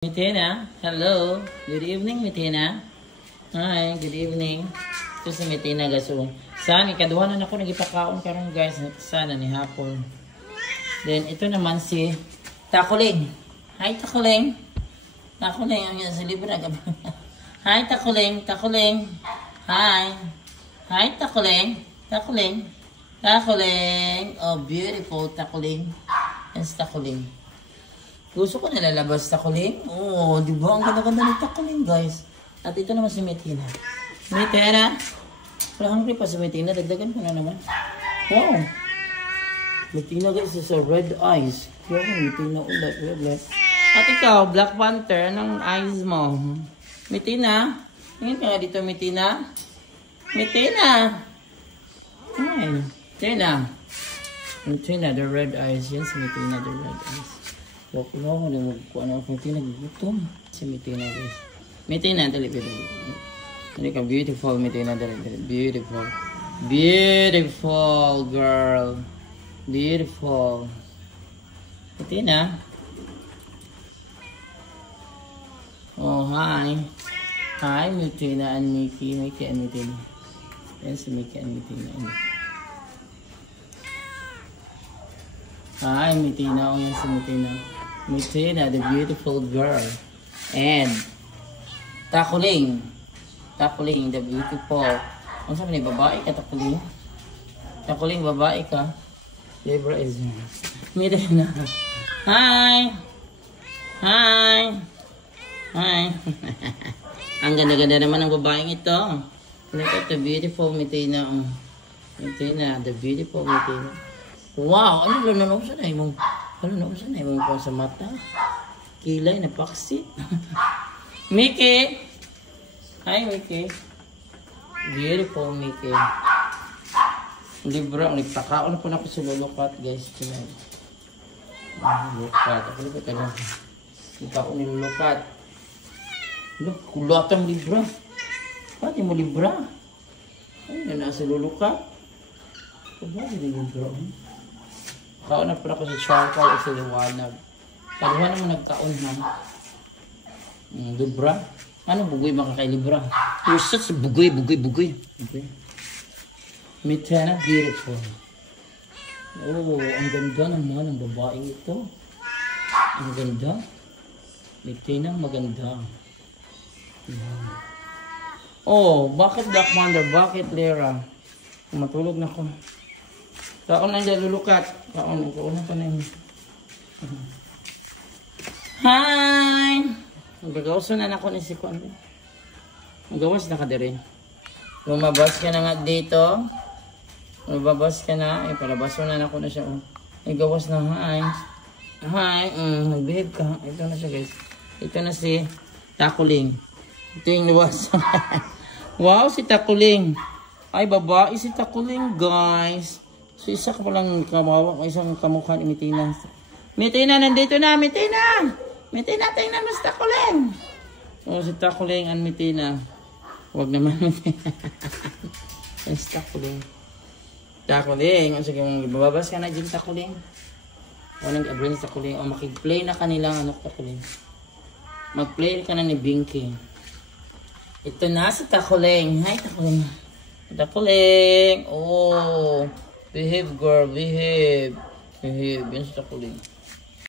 Mitina, hello. Good evening, Mitina. Hi, good evening. Ito si Mitina, guys. So, saan, ikaduha na ako nagipakaon karon guys. Sana ni hapon. Then, ito naman si Takuling. Hi, Takuling. Takuling, ang yan sa libra. Hi, Takuling. Takuling. Hi. Hi, Takuling. Takuling. Takuling. Oh, beautiful, Takuling. Yes, Takuling. Gusto ko nalalabas Takuling. Oh, di ba? Ang ganda-ganda ni Takuling, guys. At ito naman si Mitina. Mitina. Wala hungry pa si Mitina. Dagdagan ko na naman. Wow. Mitina, guys, is a red eyes. Kaya Mitina ulit, red. At ikaw, Black Panther, anong eyes mo? Mitina. Tingin ka nga dito, Mitina. Mitina. Hi. Mitina. Mitina, the red eyes. Yan si Mitina, the red eyes. Wag ko na ako na magkuha na ako Mitina, gutom. Si Mitina, guys. Mitina, dali. Dali ka, beautiful Mitina, dali. Beautiful. Beautiful, girl. Beautiful. Mitina. Oh, hi. Hi, Mitina and Mickey. Mickey and Mitina. Yan si Mickey and Mitina. Hi, Mitina. Oh, yan si Mitina. Mitina, the beautiful girl. And Takuling. Takuling, the beautiful. Ano sabi ni babae ka, Takuling? Takuling, babae ka. Libra is Mitina. Hi! Hi! Hi! Ang ganda-ganda naman ng babaeng ito. Look at the beautiful Mitina. Mitina, the beautiful Mitina. Wow! Ano lang na na imong? Ano na usan na imong sa mata? Kilay na paksi. Mickey! Hi, Mickey. Beautiful, Mickey. Libra, nagpakaon po na ako sa lulukat, guys. Lulukat. Ako lukat ka lang. Nagpakaon ni lulukat. Look, kulatan Libra. Pati mo Libra. Ay, nasa lulukat. Pagkakit ni Libra. Kaon na pala ko sa charcoal o sa liwanag. Kaluhan naman nagkaon na. Libra. Ano bugoy baka kay Libra? You're such a bugoy. Okay. Mitina, beautiful. Oh, ang ganda naman ng babaeng ito. Ang ganda. Mitina, maganda. Oh, bakit Black Panther? Bakit Lera? Matulog na ko. Kaon na dyan lulukat. Kaon na pa na yun. Hi! Magagawasan na ako ni si Kwan. Magawas na ka din. Lumabas ka na nga dito. Lumabas ka na. Palabaso na ako na siya. Magawas na. Hi! Hi! Nagbihib ka. Ito na siya, guys. Ito na si Takuling. Ito yung luwas. Wow, si Takuling. Ay, babae si Takuling, guys. So, isa ka palang kawawa, isang kamukha ni Mitina. Mitina, nandito na, Mitina! Mitina, tingnan mo si Takuling! O, si Takuling and Mitina. Huwag naman, Mitina. Si Takuling. Takuling. O, sige, bababas ka na dyan, Takuling. O, nag-abrin si Takuling. O, makig-play na kanilang, Takuling. Mag-play ka na ni Binky. Ito na si Takuling. Hi, Takuling. Takuling. Oh, behave, girl. Behave. Behave. Yan si Takuling.